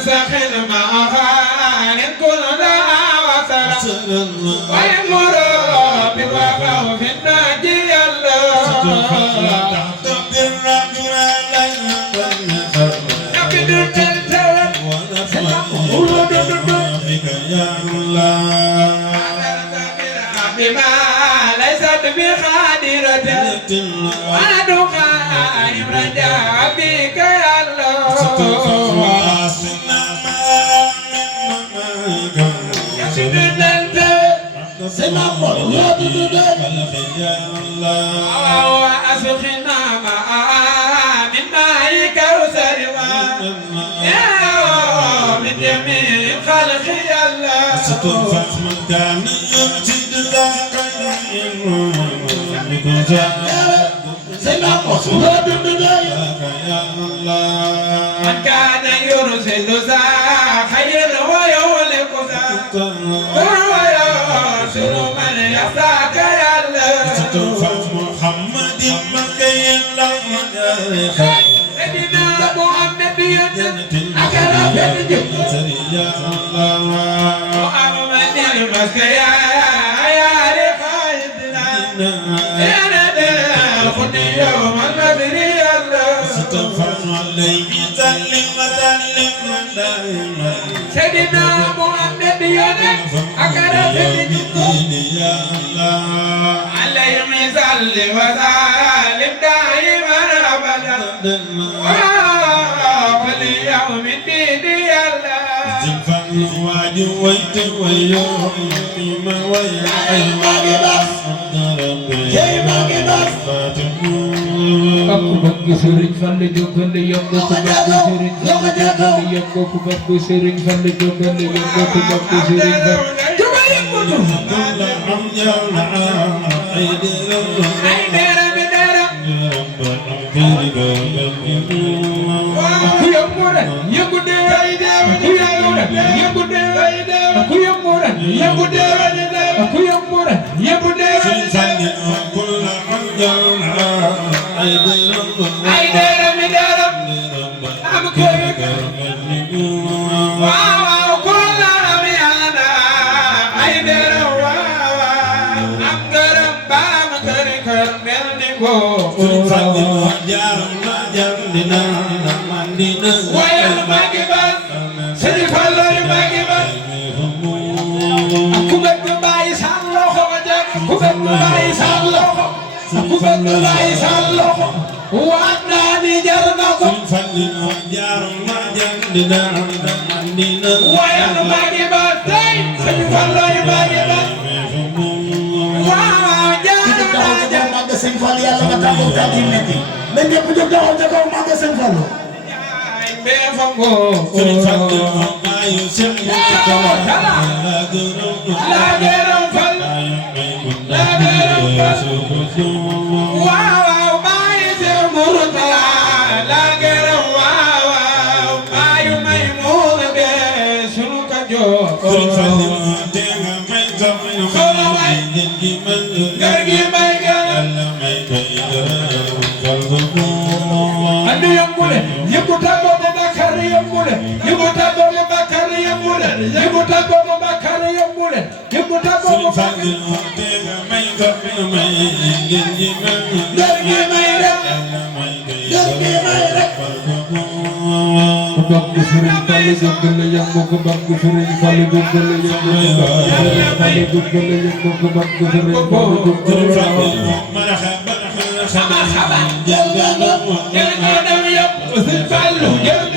سخن معها كل دعاء وسر ويمر بوقف الناجي الله نبي التلتوت يا الله بما ليست بخادرة ودخا رجاء بك يا الله وأسقنا ماء من ماء كوثر من جميع خلق الله كان يرتد ذاك من كان يرسل ذا خير ويولك ذا ويرسل من يساك يا الله محمد مكي الله سيدنا محمد أكرم الجنة يا الله محمد المسكي يا رخايتنا يا ندى خذ يوم البدر يا الله استغفر عليه سلم دائما سيدنا محمد أكرم الجنة يا الله عليه صل وسلم دائما أبدا وليوم الدين يا الله ويت ويوم ما ويا aku bagi sering fande jogan le yang aku bagi sering fande jogan le yang aku bagi sering fande jogan le yang aku bagi sering coba yang bodoh aku yang murah yang gede aku yang murah yang gede aku yang murah yang gede aku yang murah yang gede وأنني جرناك فلن جار ما جندنا وين ما جبتين فلن ما جبت وجانا ما سنفال يا الله كتابو كاتينتي من يبدو داو داو ما سنفالو بفمو سنفال ما يسمع لا غير فل لا غير فل Bangku sering kali joggel yang mau ke bangku sering kali joggel yang mau ke kali joggel yang mau ke bangku sering kali joggel sama-sama jangan ada yang